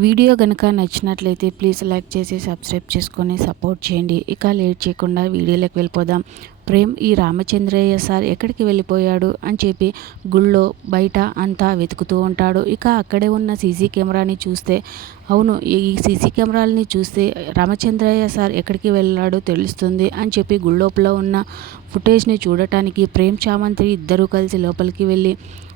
Video కనుక నచ్చినట్లయితే please like చేసి సబ్స్క్రైబ్ చేసుకొని సపోర్ట్ చేయండి. ఇక లేట్ చేయకుండా వీడియోలోకి వెళ్ళిపోదాం. ప్రేమ్ ఈ రామచంద్రయ్య సార్ ఎక్కడికి వెళ్ళిపోయాడు? అని చెప్పి గుళ్ళో బయట అంతా వెతుకుతూ ఉంటాడు. ఇక అక్కడే ఉన్న సీసీ కెమెరాని చూస్తే అవును ఈ సీసీ కెమెరాలని చూస్తే రామచంద్రయ్య సార్ ఎక్కడికి వెళ్ళాడో తెలుస్తుంది అని చెప్పి గుళ్ళోపల ఉన్న ఫుటేజ్ని చూడటానికి ప్రేమ్ చామంతి ఇద్దరూ కలిసి లోపలికి వెళ్ళి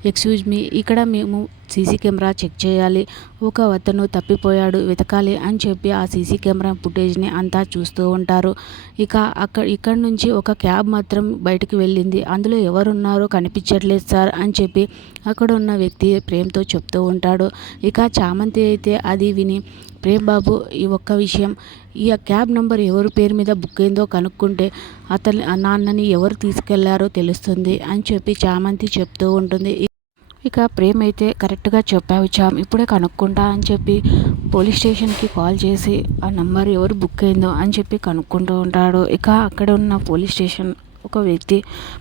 ఎక్స్క్యూజ్ మీ ఇక్కడ మేము సీసీ కెమెరా చెక్ చేయాలి. ఒక అతను తప్పిపోయాడు వెతకాలి అని చెప్పి ఆ సీసీ కెమెరా ఫుటేజ్ని అంతా చూస్తూ ఉంటారు. ఇక అక్కడ ఇక్కడ నుంచి ఒక క్యాబ్ మాత్రం బయటకు వెళ్ళింది. అందులో ఎవరున్నారో కనిపించట్లేదు సార్ అని చెప్పి అక్కడ ఉన్న వ్యక్తి ప్రేమతో చెప్తూ ఉంటాడు. ఇక చామంతి అయితే అది విని ప్రేమ్ బాబు ఈ ఒక్క విషయం ఈ క్యాబ్ నెంబర్ ఎవరి పేరు మీద బుక్ అయిందో కనుక్కుంటే అతని నాన్నని ఎవరు తీసుకెళ్ళారో తెలుస్తుంది అని చెప్పి చామంతి చెప్తూ ఉంటుంది. ఇక ప్రేమ్ అయితే కరెక్ట్గా చెప్పావు చామ్ ఇప్పుడే కనుక్కుంటా అని చెప్పి పోలీస్ స్టేషన్కి కాల్ చేసి ఆ నెంబర్ ఎవరు బుక్ అయిందో అని చెప్పి కనుక్కుంటూ ఉంటాడు. ఇక అక్కడ ఉన్న పోలీస్ స్టేషన్ ఒక వ్యక్తి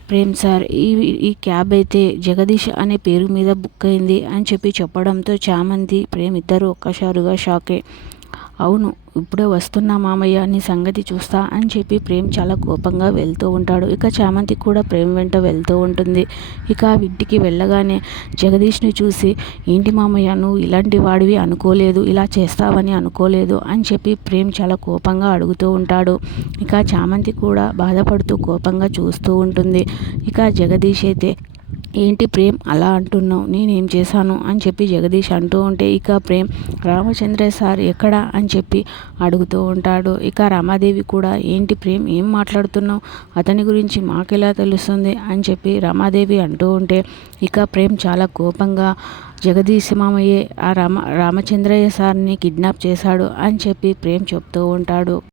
ప్రేమ్ సార్ ఈ ఈ క్యాబ్ అయితే జగదీష్ అనే పేరు మీద బుక్ అయింది అని చెప్పి చెప్పడంతో చామంతి ప్రేమ్ ఇద్దరు ఒక్కసారిగా షాకే. అవును ఇప్పుడే వస్తున్నా మామయ్య నీ సంగతి చూస్తా అని చెప్పి ప్రేమ్ చాలా కోపంగా వెళ్తూ ఉంటాడు. ఇక చామంతి కూడా ప్రేమ్ వెంట వెళ్తూ ఉంటుంది. ఇక ఇంటికి వెళ్ళగానే జగదీష్ని చూసి ఏంటి మామయ్య నువ్వు ఇలాంటి వాడివి అనుకోలేదు ఇలా చేస్తావని అనుకోలేదు అని చెప్పి ప్రేమ్ చాలా కోపంగా అడుగుతూ ఉంటాడు. ఇక చామంతి కూడా బాధపడుతూ కోపంగా చూస్తూ ఉంటుంది. ఇక జగదీష్ అయితే ఏంటి ప్రేమ్? అలా అంటున్నావు. నేనేం చేశాను? అని చెప్పి జగదీష్ అంటూ ఉంటే ఇక ప్రేమ్ రామచంద్ర సార్ ఎక్కడ? అని చెప్పి అడుగుతూ ఉంటాడు. ఇక రమాదేవి కూడా ఏంటి ప్రేమ్ ఏం మాట్లాడుతున్నావు? అతని గురించి మాకెలా తెలుస్తుంది? అని చెప్పి రమాదేవి అంటూ ఉంటే ఇక ప్రేమ్ చాలా కోపంగా జగదీశ్ మామయ్యే ఆ రామ రామచంద్రయ్య సార్ని కిడ్నాప్ చేశాడు అని చెప్పి ప్రేమ్ చెప్తూ ఉంటాడు.